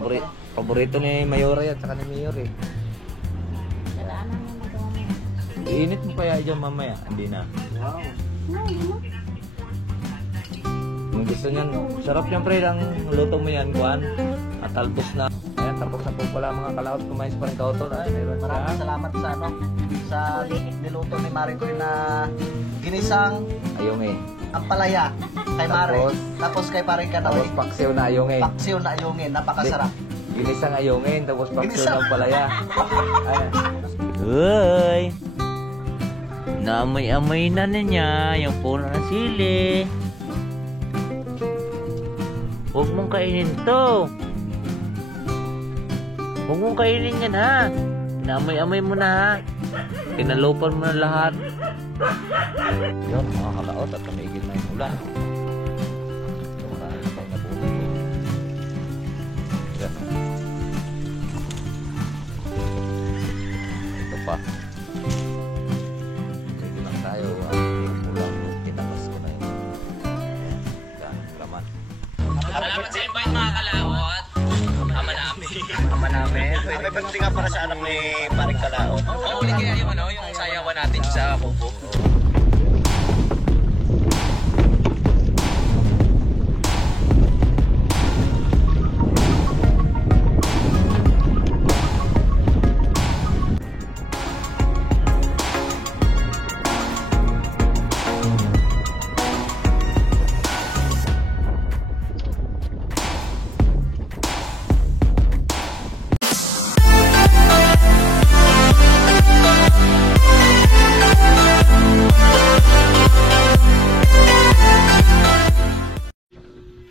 Paborito ni Mayora yan, saka ni Mayor eh. Dadaanan mo magawa mo. Iinit mo kaya dyan mamaya? Hindi na. Wow. No, hindi mo. Kung gusto niyan, sarap yan pre, ang luto mo yan, kuhan. At talbos na. Ayan, tapos na po pala mga kalaot, kumain pa rin kautol. Ay, mayroon siya. Maraming salamat sa ano, sa niluto ni Maricoy na ginisang Ayong eh. ampalaya kay Mare. Tapos kay Paring Tapos Kanoy. paksiw na ayong eh. Paksiw na ayungin, napakasarap. Ginisang ayungin, tapos paksiw Ginisang. ng palaya. Uy! Naamoy-amoy na niya yung puno ng sili. Huwag mong kainin to. Huwag mong kainin yan ha. Naamoy-amoy mo na ha. Tinalupan mo na lahat. Yun, mga kalaot at tumigil na yung ulan. Marami pa nabuhay. Yan. Ito pa. Tumigil lang tayo. Yung ulang tinakas ko na yun. Yan, laman. Salamat sa invite mga kalaot. Ama namin. Ama namin. Pwede ba nga para sa anak ni Paring Kalaot? Uli kaya yung ano, yung sayawan natin sa Kubo.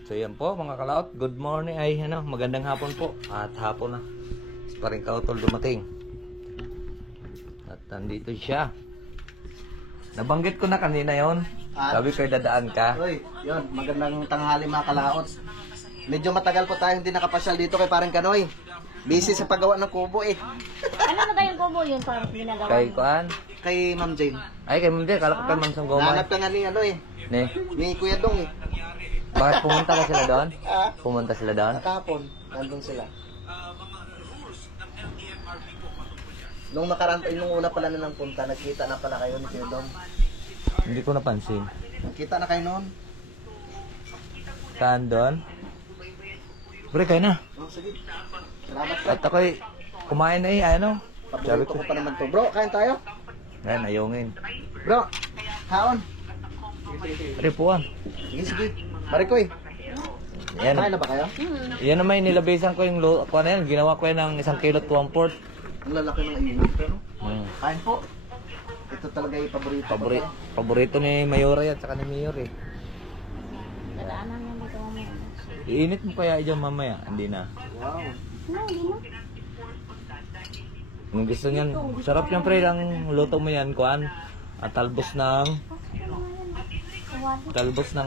So yan po mga kalaot, good morning ay ano, magandang hapon po. At hapon na. Paring kautol dumating. At nandito siya. Nabanggit ko na kanina yon. Sabi ko dadaan ka. Uy, yun, magandang tanghali mga Kalaot. Medyo matagal po tayo hindi nakapasyal dito kay Paring Kanoy. Busy sa paggawa ng kubo eh. Ano na ba yung kubo yun parang ginagawa Kay mo? Kuan. Kay Ma'am Jane. Ay kay Mumdi, kala ko kay Ma'am Sanggomay. Nahanap ka nga ni ano eh. Ne, Ni Kuya Dong eh. bakit pumunta ka sila doon? Ah, Pumunta sila doon? nakapon. Nandun sila. Nung nakaraan, nung una pala na ng punta, nagkita na pala kayo ni Kuya Dong. Hindi ko napansin. Nagkita na kayo noon. Saan doon? Pre, kayo na. Oh, sige. Salamat pa. At ako'y kumain na eh, ano? Sabi Paborito ko, ko pa naman to. Bro, kain tayo. ngayon, ayungin. Bro, haon. Pre, puwan. Sige, sige. Maricoy, Yan, kain na ba kayo? yan naman yung nilabisan ko yung ano yan, ginawa ko yan ng 1 kilo at 1/4. Ang lalaki ng init, pero kain po. Ito talaga yung paborito ko. Paborito ni Mayora yan, saka ni Mayor eh. Dadaanan mo magawa mo. Iinit mo kaya dyan mamaya? Hindi na. Wow. No, hindi mo. Kung gusto niyan, sarap yan pre, ang luto mo yan, kuan. At talbos ng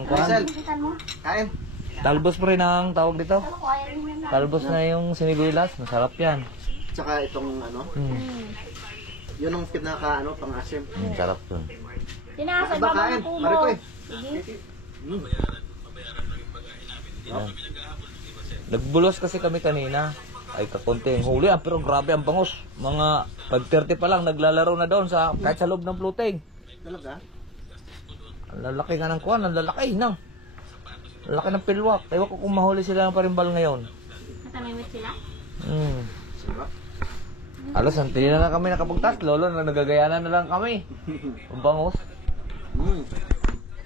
kuan. Marcel, Nakita mo? kain. Talbos pre ng tawag dito. Ano ko ayaw mo na. Talbos na yung siniguilas, masarap yan. Tsaka itong ano, yun ang pinaka ano, pang-asim. Sarap dun. Tinasay Ba, ba kain. ng kubo? Maricoy. Sige. Yan. Nagbulos kasi kami kanina. Ay kakunti yung huli, pero grabe ang bangus. Mga 5:30 pa lang, naglalaro na doon sa kahit sa loob ng floating. Talaga? Ang lalaki nga ng kuwan, ang lalaki ng. Lalaki ng pilwak. Ewan ko kung mahuli sila ng parimbal ngayon. Natamimit sila? Sarap. Alas, hindi na lang kami nakapagtas. Lolo, nagagayanan na lang kami. Ang bangus.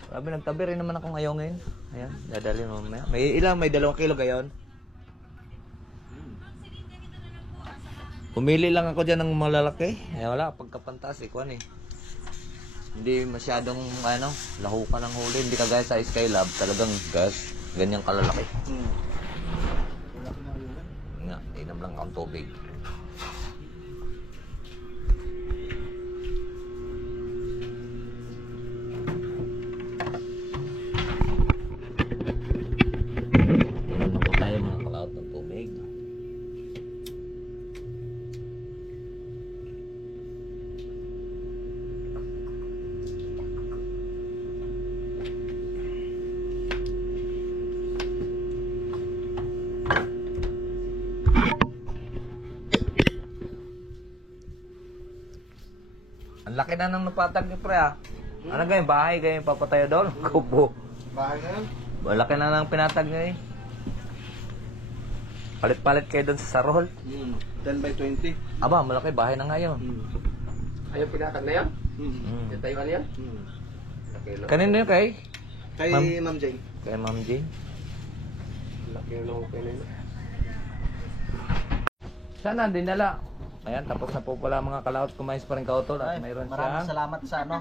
Grabe, nagtabi rin naman akong ayongin. Ayan, dadalhin mo mamaya. May ilang, may 2 kilo gayon. Pumili lang ako dyan ng malalaki. Eh wala, pagkapantas eh, kuwan eh. Hindi masyadong, ano, lahukan ng huli. Hindi kagaya sa Skylab, talagang gas. Ganyang kalalaki. Nga, inam lang akong tubig. Inom na po tayo mga kalaot ng tubig. laki na ng napatag ni pre ah. Ano ganyan, bahay ganyan papatayo doon? Kubo. Bahay na yun? Malaki na ng pinatag niya eh. Palit-palit kayo doon sa sarol. 10 by 20. Aba, malaki bahay na ngayon. Ayaw pinatag na yan? Mm. Yung tayuan yan? Laki lang. Kanino yun kay? Kay Ma'am? Ma'am Jane. Kay Ma'am Jane. Laki lang ako kanina. Sana dinala. Ayan, tapos na po pala mga kalaot kumain pa rin kautol at Ay, mayroon maraming siyang salamat sa ano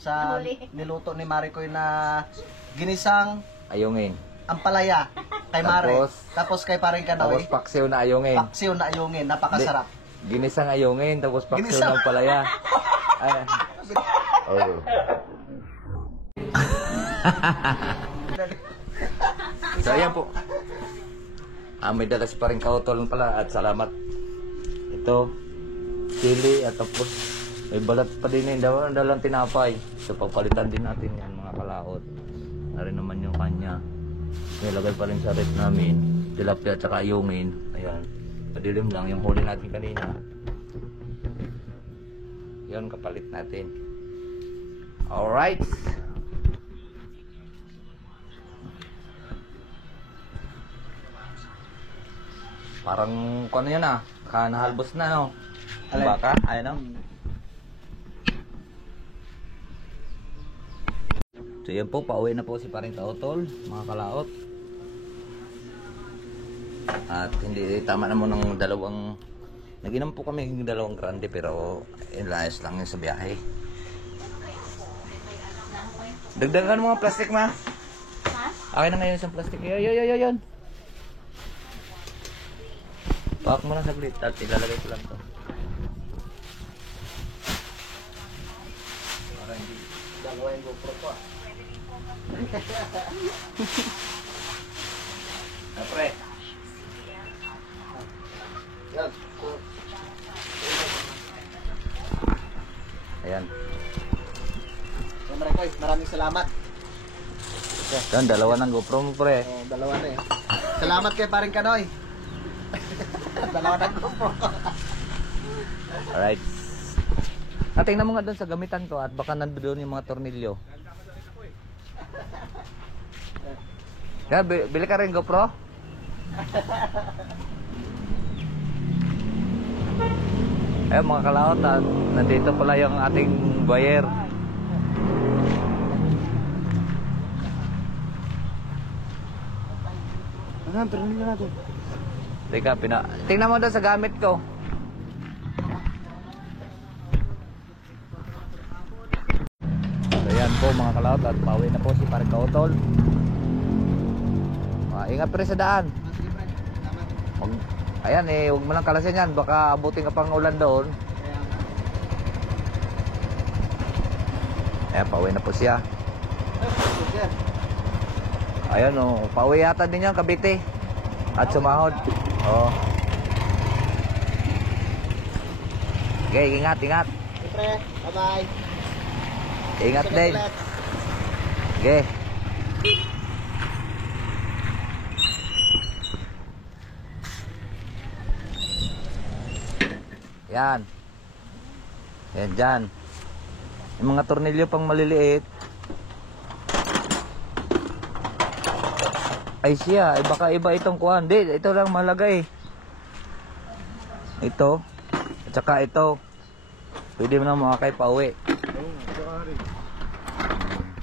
sa Huli. niluto ni Maricoy na ginisang ayungin. ampalaya kay Mare. Tapos- Tapos kay Paring Tapos Kanoy, paksiw na ayungin. paksiw na ayungin, napakasarap. Ginisang ayungin, tapos paksiw Ginisang. ng palaya. Ayan. Oh. So ayan po. May dalas pa rin kautol pala at salamat. Ito, chili at tapos may balat pa din yung dalang tinapay. So papalitan din natin yan mga kalaot. Narin naman yung kanya. Nilagay pa rin sa rep namin. Tilapia at saka ayungin. Ayan. Madilim lang yung huli natin kanina. Yun, kapalit natin. Alright. Parang kung ano yun ah. Nahalbos na no. Alin? Baka? Ayan no. So yan po, pauwi na po si Paring Kautol, mga kalaot. At hindi tama naman ng dalawang, naginom po kami ng dalawang grande pero inlayas lang yun sa biyahe. Dagdagan mo mga plastic ma. Ha? Akin na ngayon isang plastic. Yun. Pack mo na saglit at ilalagay ko lang to. Para hindi dalawa yung GoPro ko ah. Pre. Yan. Ayan. Kay Maricoy, maraming salamat. Yan, dalawa ng GoPro mo pre. Oh, dalawa na eh. Salamat kay Paring Kanoy. Dalawa na GoPro. Alright. Tingnan mo nga doon sa gamitan ko at baka nandoon yung mga tornilyo. Yan, bili ka rin GoPro? Ayun mga kalaot at nandito pala yung ating buyer. Ano, tornilyo natin. Teka, tingnan mo doon sa gamit ko. So yan po mga kalaot at pauwi na po si Paring Kautol. Ingat pre sa daan. Sige, pre. Salamat. Ayan huwag mo lang kalasin yan. Baka abutin ka pang ulan doon. Ayan, pauwi na po siya. Sige. Ayan pauwi yata din yan, Cavite. At sumahod. Oo. Okay, ingat. Sige, pre. Bye-bye. Ingat Sige, din. ulit. Okay. Yan. Yan dyan. Yung mga tornilyo pang maliliit. Ay siya, baka iba itong kuhan. Hindi, ito lang mahalaga eh. Ito. At saka ito. Pwede mo na makakay pa uwi.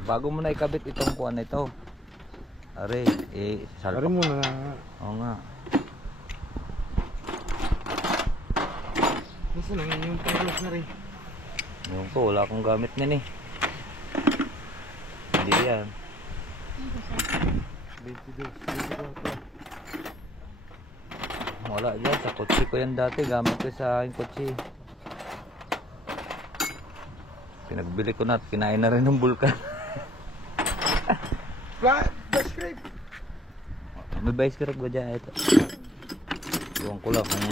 Bago mo na ikabit itong kuhan na ito. Are, salpak. Ari mo na. Oo nga. Gusto na yung pangulok na rin. Yung ko, wala akong gamit nun eh. Hindi yan. 22. Wala dyan. Sa kotse ko yan dati. Gamit ko sa aking kotse. Pinagbili ko na at kinain na rin ng bulkan. Best grip. May vice grip ba dyan? Ito. Iwan ko lang kung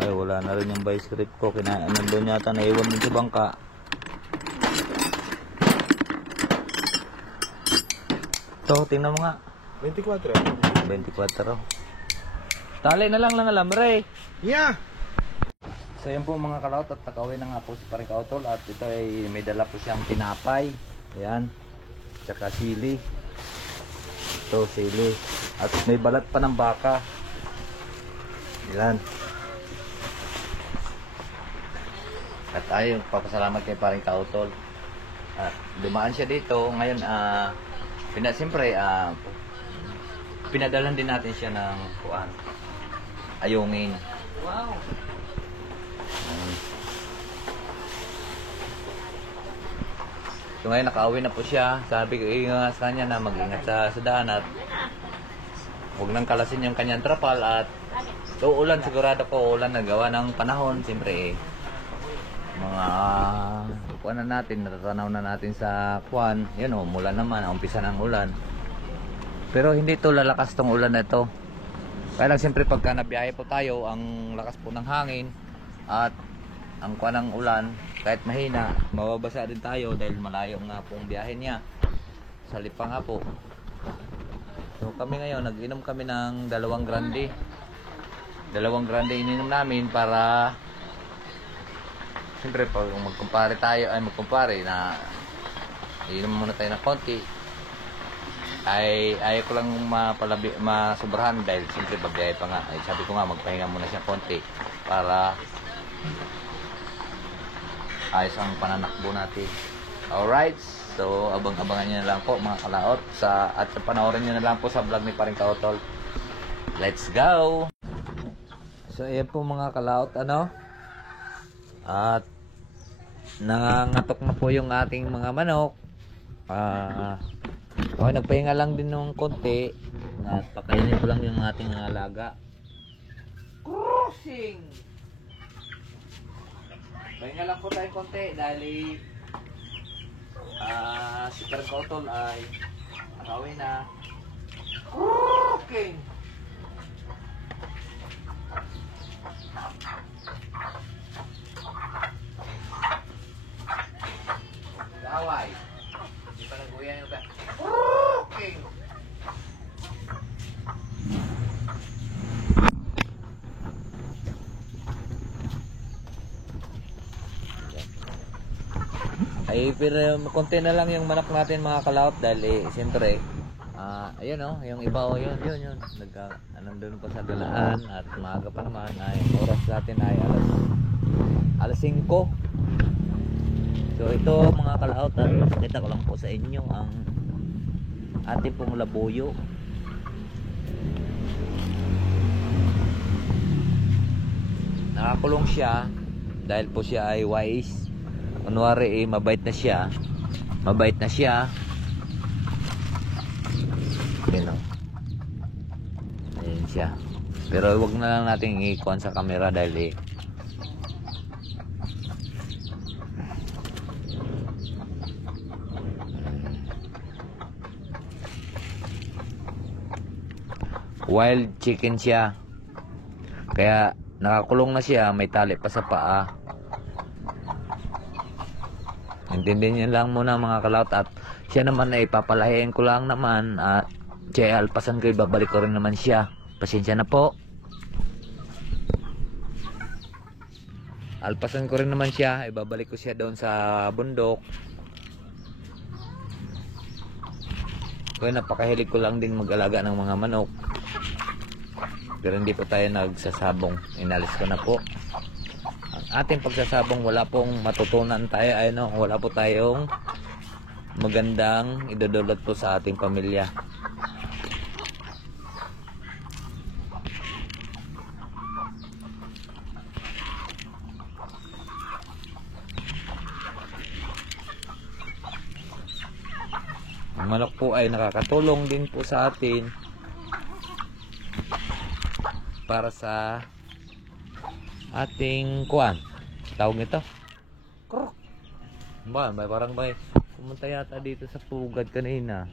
ay wala na rin yung vice grip ko. Kinain nandun yata. Naiwan din sa bangka. Ito, tingnan mo nga. 24. 24. Tali na lang alambre. Yeah. So yan po mga kalaot at nakauwi na nga po si Paring Kautol at ito ay may dala po siyang tinapay. Ayan. Tsaka sili. Ito sili. At may balat pa ng baka. Ayan. At ayun, papasalamat kay Paring Kautol. At dumaan siya dito. Ngayon, siyempre, pinadalan din natin siya ng ayungin. Wow! So ngayon nakauwi na po siya. Sabi ko sa kanya na mag-ingat sa daan at huwag nang kalasin yung kanyang trapal at uulan, sigurado po ulan na gawa ng panahon. Siyempre mga kuwan na natin, natatanaw na natin sa kuwan. Yun o, mula naman, umpisa ng ulan. Pero hindi to lalakas tong ulan na ito. Kaya lang siyempre pagka nabiyahe po tayo, ang lakas po ng hangin at ang kuwan ng ulan, kahit mahina, mababasa din tayo dahil malayo nga pong biyahe niya. Sa Lipa nga po. So kami ngayon, nag-inom kami ng 2 grande. 2 grande ininom namin para siyempre pag magkumpare tayo, ay magkumpare na inom muna tayo ng konti. Ay ayaw ko lang masubrahan dahil siyempre babiyahe pa nga. Ay sabi ko nga magpahinga muna siya konti para ayos ang pananakbo natin. Alright, so abang-abangan nyo na lang po mga kalaot at panoorin nyo na lang po sa vlog ni Paring Kautol. Let's go! So ayan po mga kalaot, at nangangatok na po yung ating mga manok. Okay, nagpahinga lang din ng konti at pakainin ko lang yung ating alaga. Crossing! Pahinga lang po tayo konti dahil si Paring Kautol ay nakauwi na. Okay. Laway. Hindi pa nag-uwihan yung ba? Okay. Ay, pero konti na lang yung manok natin mga kalaot dahil siyempre ayun yung iba yun nandun pa sa galaan at maaga pa naman ay oras natin ay alas 5. So ito mga kalaot, at pakita ko lang po sa inyo ang ating pong labuyo. Nakakulong siya dahil po siya ay wise. Kunwari mabait na siya. Ayan siya. Pero wag na lang natin i-kuhan sa camera dahil wild chicken siya. Kaya nakakulong na siya, may tali pa sa paa. Intindihin niyo lang muna mga kalaot, at siya naman ay papalahiin ko lang naman at siya alpasan ko, ibabalik ko rin naman siya. Pasensya na po. Alpasan ko rin naman siya, ibabalik ko siya doon sa bundok. Kaya napakahilig ko lang din mag-alaga ng mga manok. Pero hindi po tayo nagsasabong. Inalis ko na po. Ang ating pagsasabong, wala pong matutunan tayo, wala po tayong magandang idudulot po sa ating pamilya. Ang manok po ay nakakatulong din po sa atin para sa ating kuwan. Tawag nito krok ba, may parang may pumunta yata dito sa pugad kanina.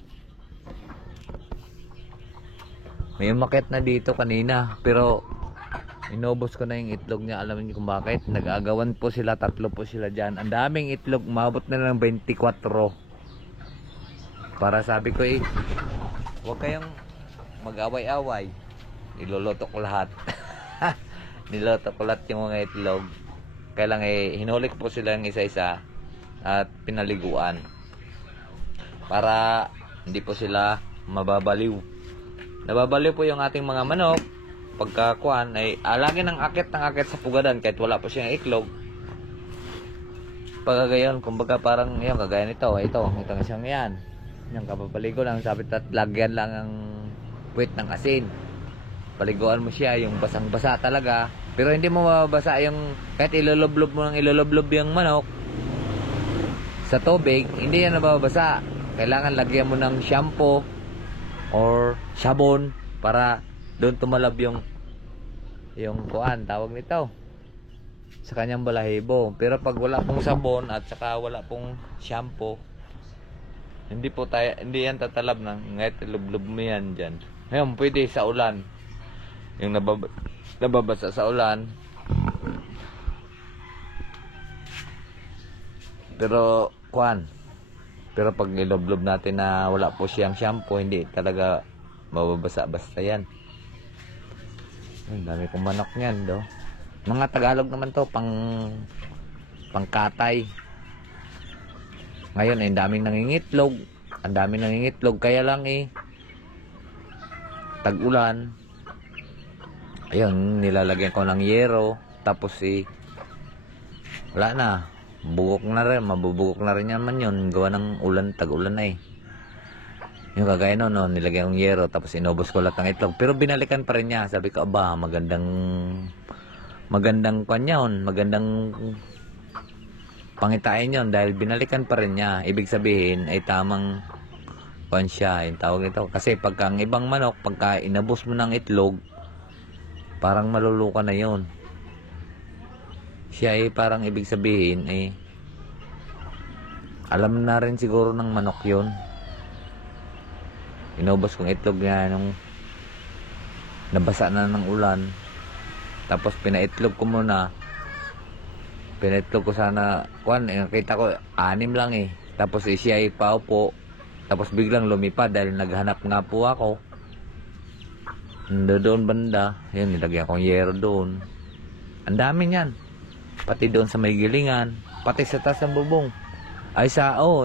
May umakyat na dito kanina pero inubos ko na yung itlog niya. Alam niyo kung bakit? Nag-agawan po sila, 3 po sila dyan. Ang daming itlog, umabot na ng 24. Para sabi ko huwag kayong mag-away-away, iloloto ko lahat. Niloto ko lahat yung mga itlog. Kaya lang hinuli ko po sila ng isa-isa at pinaliguan para hindi po sila mababaliw. Nababaliw po yung ating mga manok pagkakuan ay lagi ng akit sa pugadan kahit wala po siyang iklog. Pagkagayon, kumbaga parang yung kagaya nito, itong isang yan. Yung kapapaligo lang, sabit at lagyan lang ang puwit ng asin. Paliguan mo siya, yung basang-basa talaga. Pero hindi mo mababasa yung, kahit iloloblob mo ng iloloblob yung manok sa tubig, hindi yan nababasa. Kailangan lagyan mo ng shampoo or sabon para doon tumalab yung kuan, tawag nito, sa kanyang balahibo. Pero pag wala pong sabon at saka wala pong shampoo, hindi yan tatalab ng kahit ilublob mo yan dyan. Ngayon, pwede sa ulan. Yung nababasa sa ulan. Pero pag niloblob natin na wala po siyang shampoo, hindi talaga mababasa basta yan. Ang dami kong manok niyan, do. Mga Tagalog naman to, pangkatay. Ngayon ay daming nangingitlog. Ang daming nangingitlog, kaya lang tag-ulan. Ayun, nilalagyan ko ng yero. Tapos wala na. Mabubugok na rin naman yun. Gawa ng ulan, tag-ulan na Yung kagaya no, nilagyan kong yero. Tapos inubos ko lahat ng itlog. Pero binalikan pa rin niya. Sabi ko, magandang kanyon. Magandang pangitain yun. Dahil binalikan pa rin niya. Ibig sabihin ay tamang siya. Yung tawag ito. Kasi pagka ang ibang manok, pagka inabos mo ng itlog, parang maluluka na yun. Siya parang ibig sabihin alam na rin siguro ng manok yun. Inubos kong itlog niya nung nabasa na ng ulan. Tapos pinaitlog ko muna. Pinaitlog ko sana nakita ko 6 lang Tapos siya paupo. Tapos biglang lumipad dahil naghanap nga po ako. Doon banda. Yun, nilagyan kong yero doon. Ang dami niyan. Pati doon sa may gilingan. Pati sa taas ng bubong. Ay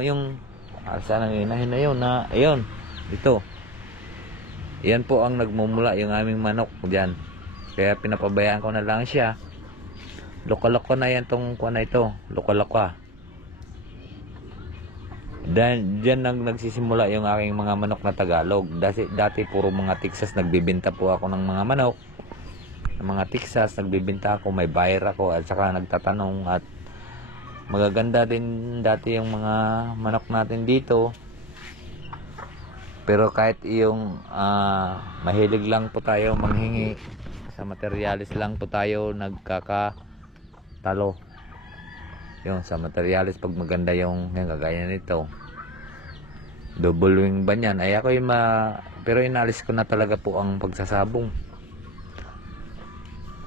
yung saan ang inahin na yun ayun. Ito. Yan po ang nagmumula yung aming manok dyan. Kaya pinapabayaan ko na lang siya. Loko-loko na yan tong kuha na ito. Loko-loko. Diyan nagsisimula yung aking mga manok na Tagalog. Dati puro mga Texas, nagbibenta po ako ng mga manok. Mga Texas, nagbibenta ako, may buyer ako at saka nagtatanong at magaganda din dati yung mga manok natin dito. Pero kahit yung mahilig lang po tayo manghingi, sa materialis lang po tayo nagkakatalo. Yung sa materialis pag maganda yung kagaya nito. Double wing ba yan? Ay ako pero inalis ko na talaga po ang pagsasabong.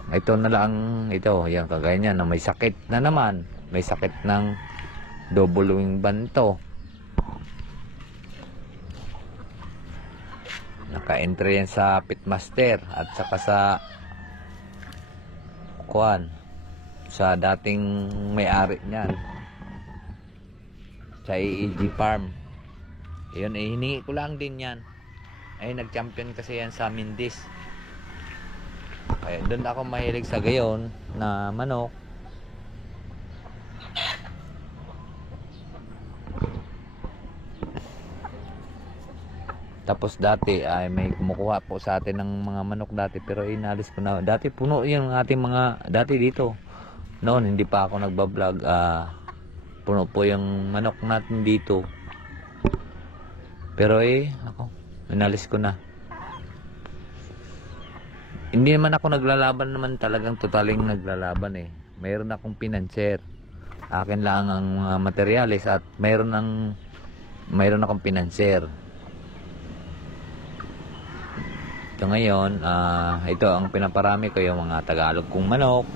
Ito na lang yan kagaya niya na may sakit na naman. May sakit ng double wing banto. Naka-entry yan sa Pitmaster at saka sa dating may-ari niyan sa AEG Farm. Yun hiningi ko lang din yan. Nag-champion kasi yan sa Mindis. Doon ako mahilig sa gayon na manok. Tapos dati ay may kumukuha po sa atin ng mga manok dati, pero inalis ko na. Dati puno yung ating mga dati dito. Noon hindi pa ako nagba-vlog, puno po yung manok natin dito. Pero ako inalis ko na. Hindi naman ako naglalaban naman, talagang totaling naglalaban Mayroon akong pinanser. Akin lang ang mga materyales at mayroon akong pinanser. Ito ngayon, ito ang pinaparami ko, yung mga Tagalog kong manok.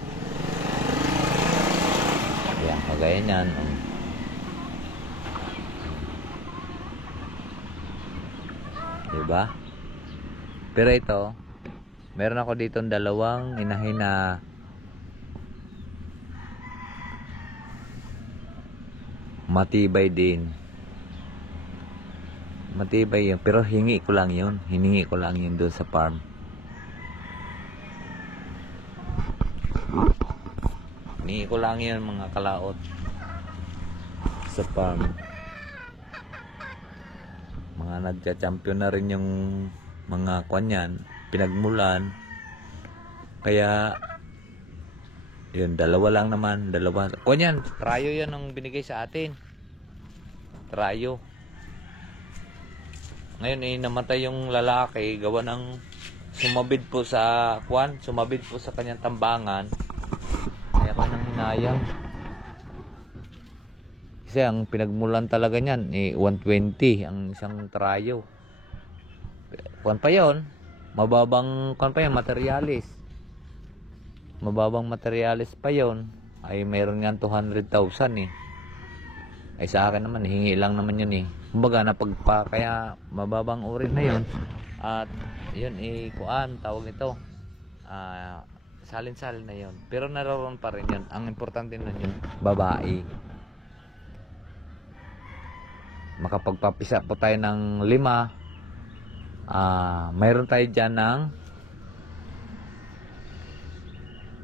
Yan, kagaya niyan. Diba? Pero ito, meron ako dito 2 inahin na matibay din. Matibay yun. Pero hingi ko lang yun. Hiningi ko lang yun doon sa farm. Hiningi ko lang yun mga kalaot. Sa farm. Mga nagcha-champion na rin yung mga kwanyan. Pinagmulan. Kaya yun, dalawa lang naman. Dalawa. Kwanyan, trayo yan ang binigay sa atin. Trayo. Ngayon namatay yung lalaki gawa ng sumabid po sa sumabid po sa kanyang tambangan. Kaya ka nang hinayang. Kasi ang pinagmulan talaga niyan 120 ang isang trayo. Kwan pa yon, mababang kwan pa yon, materialis. Mababang materialis pa yon, ay mayroon nga 200,000 eh. Ay sa akin naman hingi lang naman yun eh. Kumbaga kaya mababang uri na yun. At yun kuan tawag ito. Salin-salin na yun. Pero naroon pa rin yun. Ang importante nun yun, babae. Makapagpapisa po tayo ng 5. Mayroon tayo dyan ng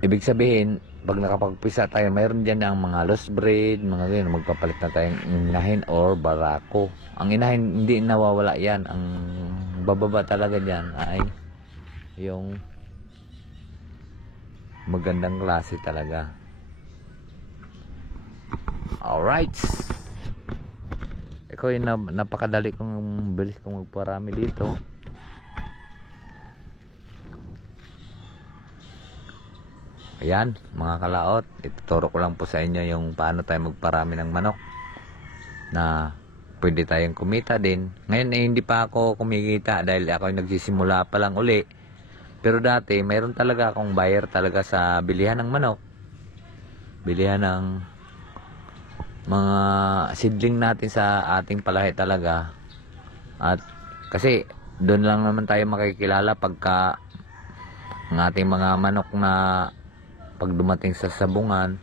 ibig sabihin, pag nakapagpisa tayo, mayroon dyan ang mga lost breed, mga ganyan, magpapalit na tayong inahin or barako. Ang inahin, hindi nawawala yan. Ang bababa talaga dyan ay yung magandang klase talaga. Alright. Ikaw yung napakadali kong bilis kong magparami dito. Ayan, mga kalaot, ituturo ko lang po sa inyo yung paano tayo magparami ng manok na pwede tayong kumita din. Ngayon hindi pa ako kumikita dahil ako yung nagsisimula pa lang uli. Pero dati, mayroon talaga akong buyer talaga sa bilihan ng manok. Bilihan ng mga seedling natin sa ating palahi talaga. At kasi doon lang naman tayo makikilala pagka ang ating mga manok na pag dumating sa sabungan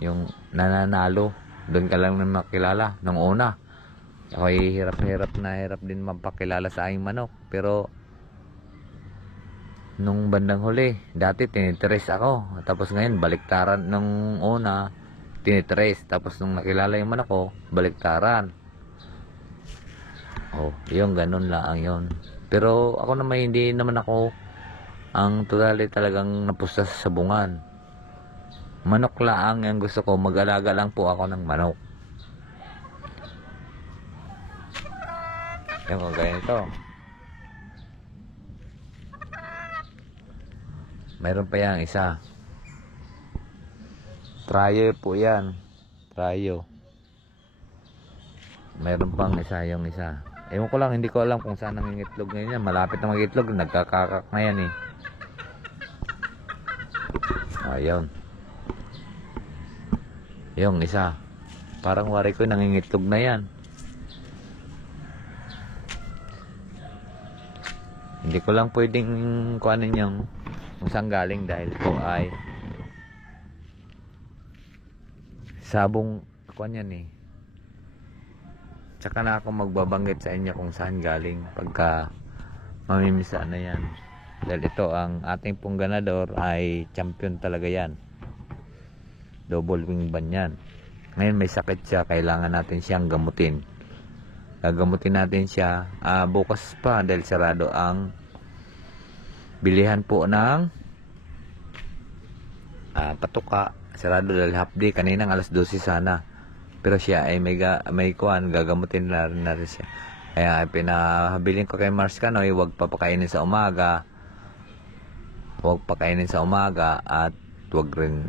yung nananalo, doon ka lang na makilala nung una. Ako ay hirap din mapakilala sa aking manok, pero nung bandang huli dati tinitrace ako, tapos ngayon baliktaran. Nung una tinitrace, tapos nung nakilala yung manok ko, baliktaran. Yung ganun lang yun. Pero ako naman hindi naman ako ang totally talagang napusta sa sabungan. Manok lang ang gusto ko. Mag-alaga lang po ako ng manok. Yung kagaya nito. Mayroon pa yan isa. Trayo po yan. Trayo. Mayroon pang isa yung isa. Ewan ko lang, hindi ko alam kung saan nangingitlog ngayon yan. Malapit na mag-itlog. Nagkakakak na yan eh. Ayun. Yung isa. Parang wari ko nangingitlog na yan. Hindi ko lang pwedeng kuhanin yung kung saan galing dahil ko ay sabong kuhan yan eh. Tsaka na ako magbabanggit sa inyo kung saan galing pagka mamimisa na yan. Dahil ito ang ating pong ganador ay champion talaga yan. Double wing ban yan. Ngayon may sakit siya, kailangan natin siyang gamutin. Gagamutin natin siya bukas pa dahil sarado ang bilihan po ng patuka. Sarado dahil half day, kaninang alas 12 sana. Pero siya ay may kuhan, gagamutin na rin siya. Kaya pinahabilin ko kay Mars Canoy, huwag papakainin sa umaga. Huwag pakainin sa umaga at huwag rin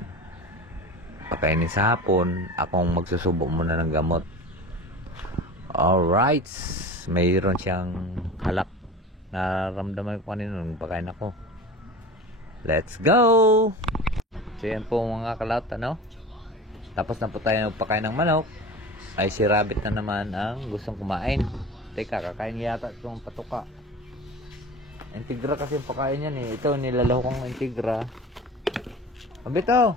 pakainin sa hapon. Akong magsusubo muna ng gamot. Alright. Mayroon siyang halak. Naramdaman ko kanina nung pakain ako. Let's go! So yan po mga kalaot, ano? Tapos na po tayo magpakain ng manok. Ay si Rabbit na naman ang gustong kumain. Teka, kakain yata itong patuka. Integra kasi yung pakain yan eh. Ito, nilalaho kong integra. Abito!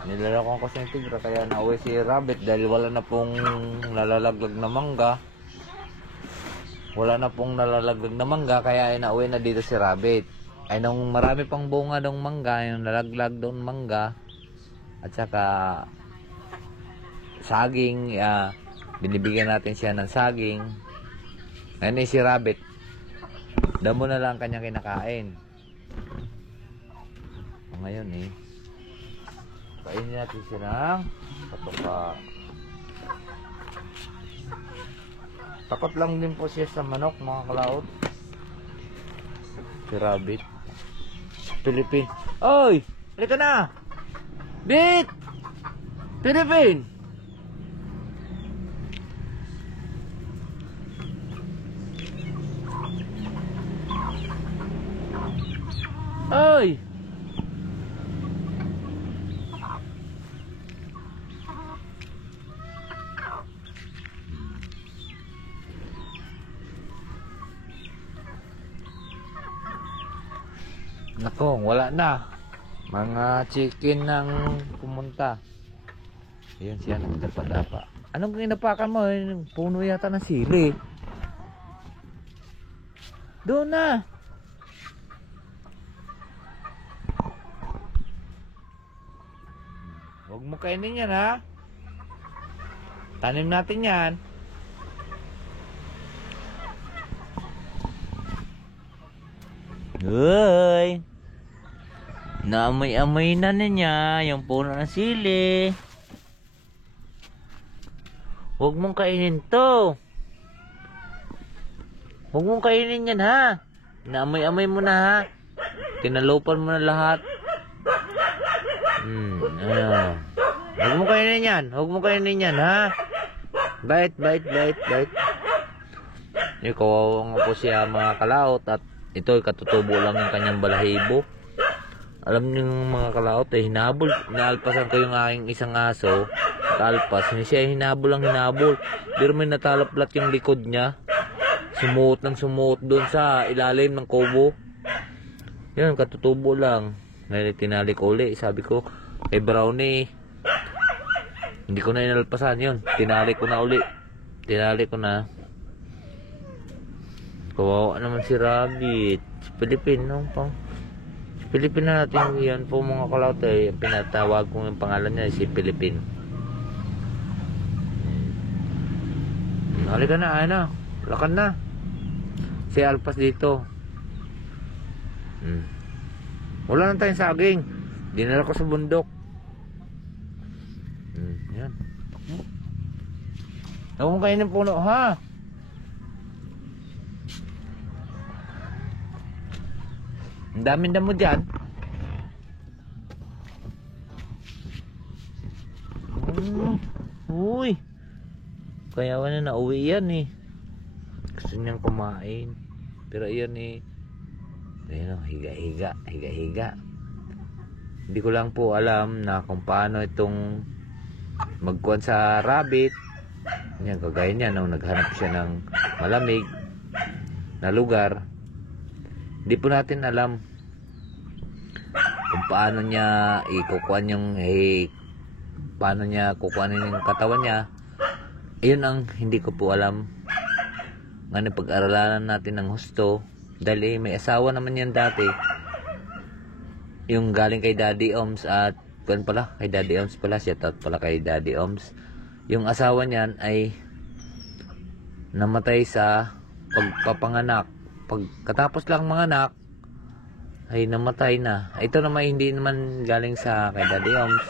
Nilalakon ko sa tigra kaya nauwi si Rabbit dahil wala na pong nalalaglag na mangga. Wala na pong nalalaglag na mangga kaya ay nauwi na dito si Rabbit. Ay nung marami pang bunga ng mangga, yung nalaglag doon mangga at saka saging, binibigyan natin siya ng saging. Ngayon si Rabbit, damo na lang kanyang kinakain. Ngayon kainin natin siya ng patuka. Takot lang din po siya sa manok, mga kalaot. Si Rabbit. Philippine. Oy! Halika na! Bit! Philippine! Oy! Nako, wala na. Mga chicken nang pumunta. Ayan siya, nagdapa-dapa. Anong inapakan mo? Puno yata ng sili. Doon na. Huwag mo kainin yan, ha? Tanim natin yan. Uy! Naamoy-amoy na niya yung puno ng sili. Huwag mong kainin to. Huwag mong kainin yan, ha? Naamoy-amoy mo na, ha? Tinalupan mo na lahat. Huwag mong kainin yan. Huwag mong kainin yan, ha? Bite. Kawawa nga po siya, mga kalaot. At ito, katutubo lang yung kanyang balahibo. Alam niyo mga kalaot, hinabol. Naalpasan ko yung aking isang aso. Kalpas. Hindi siya hinabol. Pero may natalaplat yung likod niya. Sumuot doon sa ilalim ng kubo. Yan, katutubo lang. Ngayon tinali ko uli. Sabi ko, Brownie, hindi ko na inalpasan yun. Tinali ko na uli. Kawawa naman si Rabbit. Si Philippine, no? Philippine na natin yan po, mga kalaot. Pinatawag ko yung pangalan niya, si Philippine. Halika na, lakan na. Si Alpas dito. Wala na tayong saging. Dinala ko sa bundok. Yan. Huwag mong kainin ng puno, ha? Ang daming damo dyan. Uy. Kaya wala na uwi yan Gusto niyang kumain. Pero yan ayun, higa. Hindi ko lang po alam na kung paano itong magkuhan sa rabbit. Yan, kagaya niya nung naghanap siya ng malamig na lugar. Hindi po natin alam kung paano niya ikukuhan yung paano niya kukuhanin yung katawan niya. Ayun ang hindi ko po alam. Ngayon pag-aralan natin ng husto dahil may asawa naman yan dati, yung galing kay Daddy Oms. At kay Daddy Oms pala, shout out pala kay Daddy Oms. Yung asawa niyan ay namatay sa pagpapanganak. Pagkatapos lang manganak ay namatay na. Ito naman hindi naman galing sa kay Daddy Oms.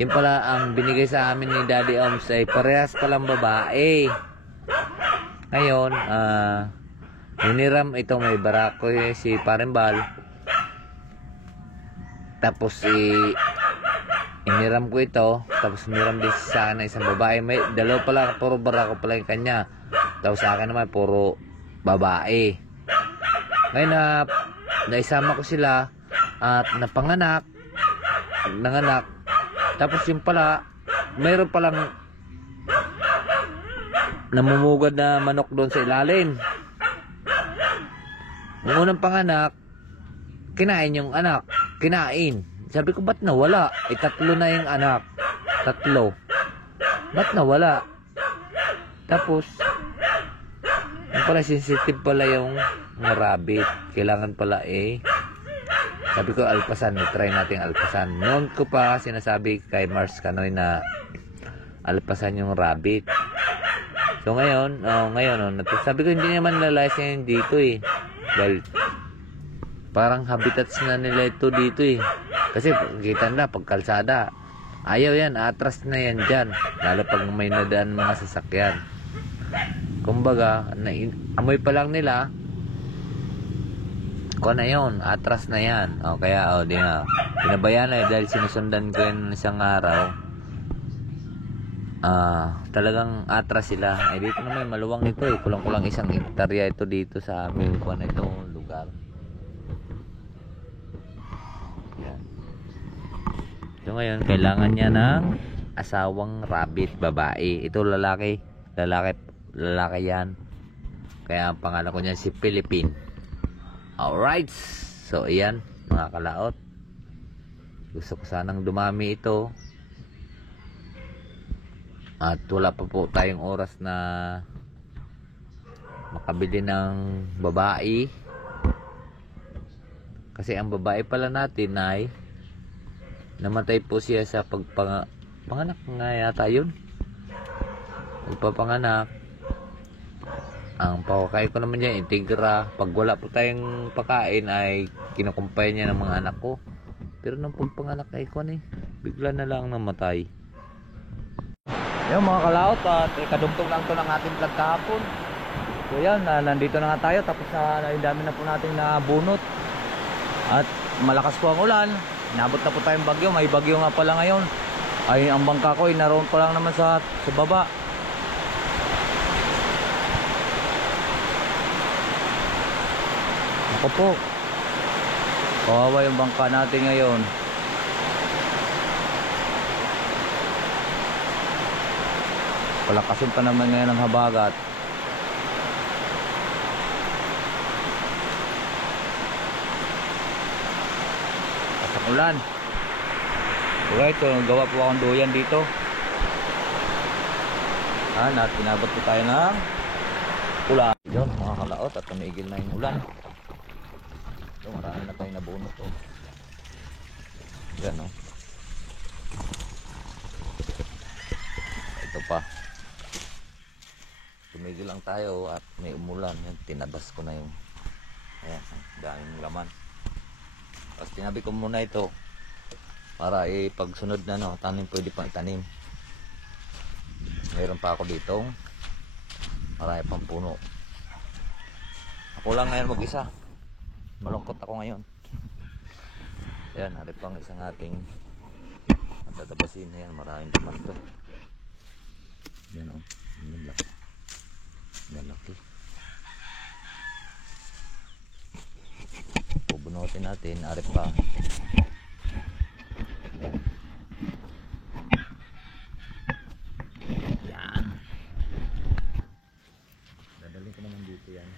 Yun pala ang binigay sa amin ni Daddy Oms ay parehas palang babae. Ngayon hiniram ito, may barako si Parembal. Tapos iniram ko ito. Tapos hiniram din sa akin na isang babae. May dalawa pala, puro barako pala yung kanya. Tapos sa akin naman puro babae. Ngayon naisama ko sila at nanganak. Tapos yung pala, mayroon palang namumugad na manok doon sa ilalim. Nung unang panganak, kinain yung anak. Kinain. Sabi ko, ba't nawala? Tatlo na yung anak. Tatlo. Ba't nawala? Tapos, yung pala sensitive pala yung mga rabbit. Kailangan pala sabi ko, alpasan. Try natin alpasan. Noon ko pa sinasabi kay Mars Canoy na alpasan yung rabbit. So ngayon, sabi ko hindi naman lalayasin dito Dahil parang habitats na nila ito dito Kasi kita na pag kalsada. Ayaw yan, atras na yan dyan. Lalo pag may nadaan mga sasakyan. Kumbaga, amoy pa lang nila. Kung na yun, atras na yan. Kaya, di na. Pinabayaan na dahil sinusundan ko yun isang araw. Talagang atras sila. Dito naman maluwang nito Kulang-kulang 1 hektarya ito dito sa aming lugar. So ngayon, kailangan niya ng asawang rabbit, babae. Ito lalaki yan. Kaya ang pangalan ko niya si Philippine. Alright. So ayan, mga kalaot. Gusto ko sanang dumami ito. At wala pa po tayong oras na makabili ng babae. Kasi ang babae pala natin ay namatay po siya sa panganak nga yata yun. Pagpapanganak. Ang pakain ko naman niya integra. Pag wala po tayong pakain ay kinukumpay niya ng mga anak ko. Pero nung pagpanganak ay bigla na lang namatay. Yung mga kalaot at kadugtong lang to ng ating vlog kahapon. So yan, nandito na nga tayo. Tapos na dami na po natin nabunot. At malakas po ang ulan. Inabot na po tayong bagyo. May bagyo nga pala ngayon. Ay ang bangka ko naroon pa lang naman sa baba. Ako po, kawawa yung bangka natin ngayon. Palakasin pa naman ngayon ang habagat. Pasang ulan. Alright, so gawa po akong duyan dito. At pinabot po tayo ng ulan. Yun mga kalaot, at tumigil na yung ulan. So marami na tayong nabunot yan ito pa. Tumigil lang tayo at may umulan. Yan, tinabas ko na yung daming laman. Tapos tinabi ko muna ito para pagsunod na tanim, pwede pang itanim. Mayroon pa ako dito marami pang puno. Ako lang ngayon mag-isa. Malungkot ako ngayon. Yan, harap pang isang ating tatabasin. Yan, maraming naman ito. Yan yan laki. Yan laki. Pubunutin natin, harap pa. Yan. Yan. Dadalhin ko naman dito yan.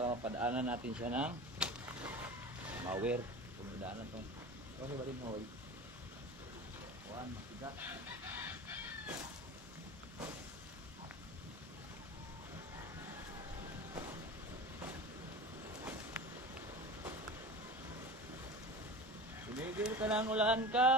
para mapadaanan natin siya ng mower. Pumadaanan to. Okay ba rin hoy? Kuan, masigat. Tumigil ka ng ulan ka.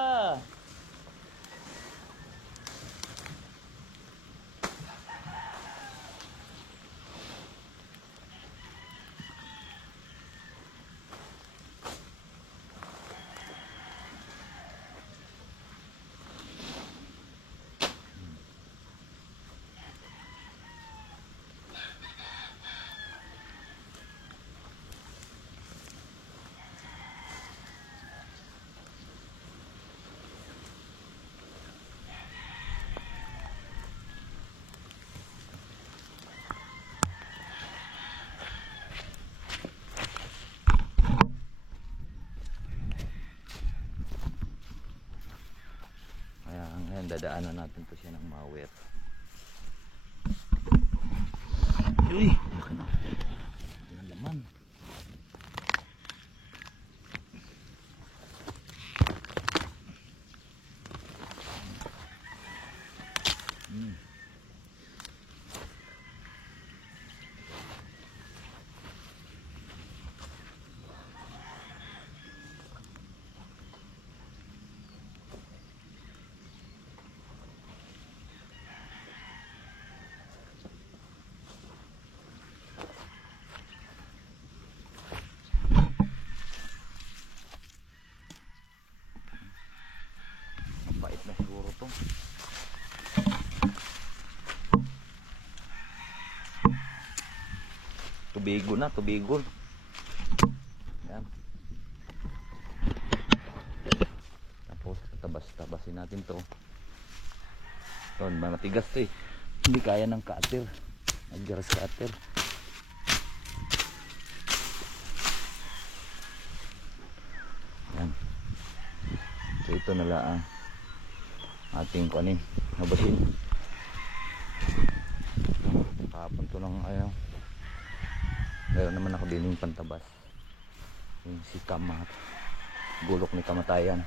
Ngayon dadaanan natin to siya ng mower. Uy, laki na. Ang laman. Mabait na siguro to. Tubigo na, tubigo. Yan. Tapos tabas-tabasin natin to. Ito, matigas to eh. Hindi kaya ng cutter. Nag-grass cutter. Yan. So ito na lang ating kunin, nabasin. Kahapon to ng ayaw. Meron naman ako din yung pantabas. Yung si Kamat. Gulok ni kamatayan.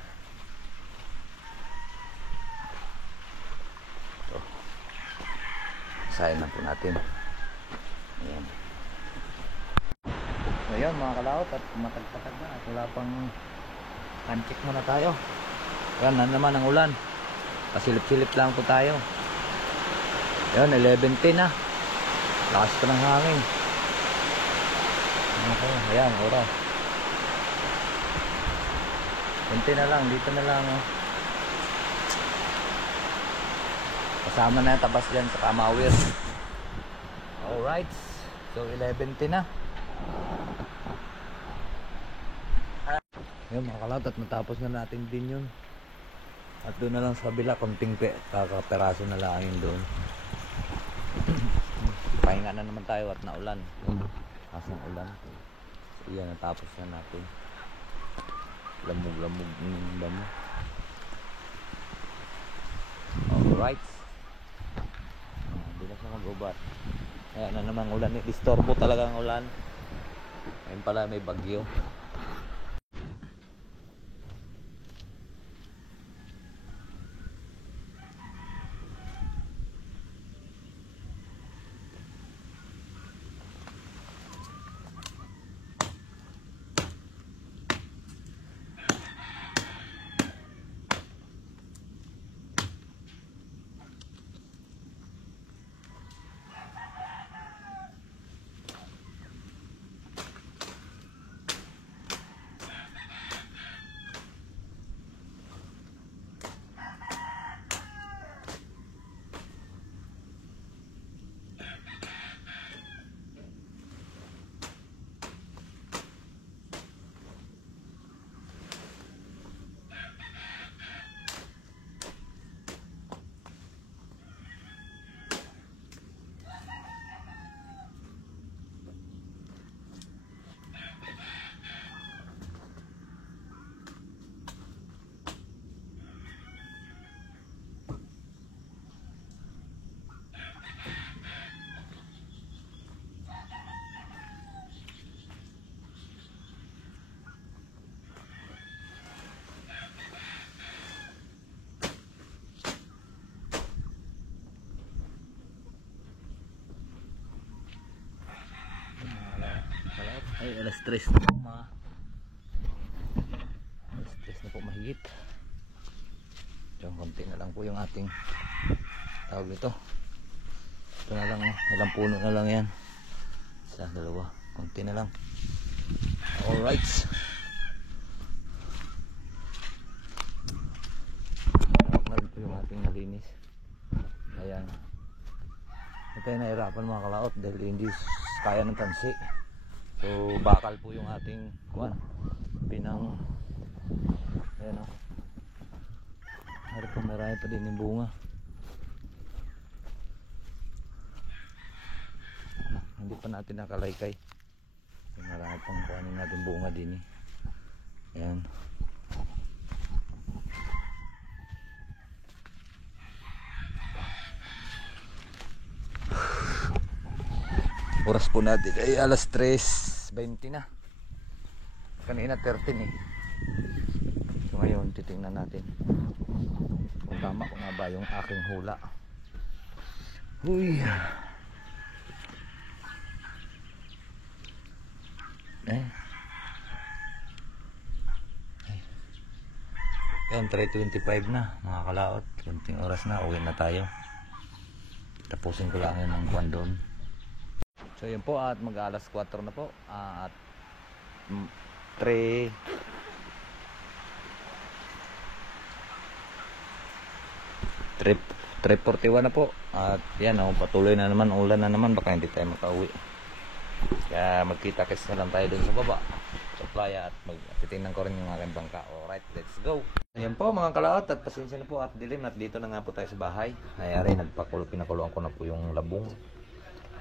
So, sayan lang po natin. Ayan. Ngayon mga kalaot at matagpatag na at wala pang handcheck muna tayo. Yan na naman ang ulan. Pasilip-silip lang po tayo. Yan, 11:10 na. Lakas pa ng hangin. Okay, ayan, oras. 20 na lang, dito na lang. Oh. Kasama na yung tabas dyan sa kamawir. Alright, so 11:10 na. Yun mga kalawat, at matapos na natin din yun. At doon na lang sa kabila, konting kakaperaso na lang yun doon. Pahinga na naman tayo at naulan. Asang ulan. So yan, natapos na natin. Lamog-lamog ng damo. Alright. Hindi na siya mag-ubat. Ayan na naman ulan. Disturbo talaga ang ulan. Ayun pala may bagyo. alas 3 na po alas 3 na po mahigit. Diyan konti na lang po yung ating tawag nito. Ito na lang, ilang puno na lang yan. Isa, dalawa, konti na lang. Alright. Nag po yung ating nalinis. Ayan. Ito yung nahirapan mga kalaot dahil hindi kaya ng tansi. So bakal po yung ating pinang ayan o. Harap po marami pa din yung bunga. Hindi pa natin nakalaykay. Marami pang kuhanin natin bunga din eh. Ayan. Oras po natin ay alas 3:20 na. Kanina 13 eh. So ngayon titingnan natin kung tama ko nga ba yung aking hula. Uy. Yan 3:25 na mga kalaot. Kunting oras na, uwi na tayo. Tapusin ko lang yun ng buwan doon. So yun po at mag alas 4 na po at 3:41 na po at yan patuloy na naman, ulan na naman, baka hindi tayo makauwi. Kaya magkita-kits na lang tayo dun sa baba sa playa at magtitingnan ko rin yung aking bangka. Alright, let's go. Ayan po mga kalaot at pasensya na po at dilim at dito na nga po tayo sa bahay. Ayari, pinakuluan ko na po yung labong.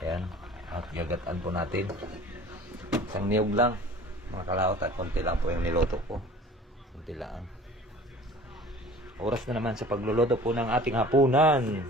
Ayan, at gagataan po natin. Isang niyog lang mga kalaot at konti lang po yung niloto ko. Konti lang. Oras na naman sa pagluluto po ng ating hapunan.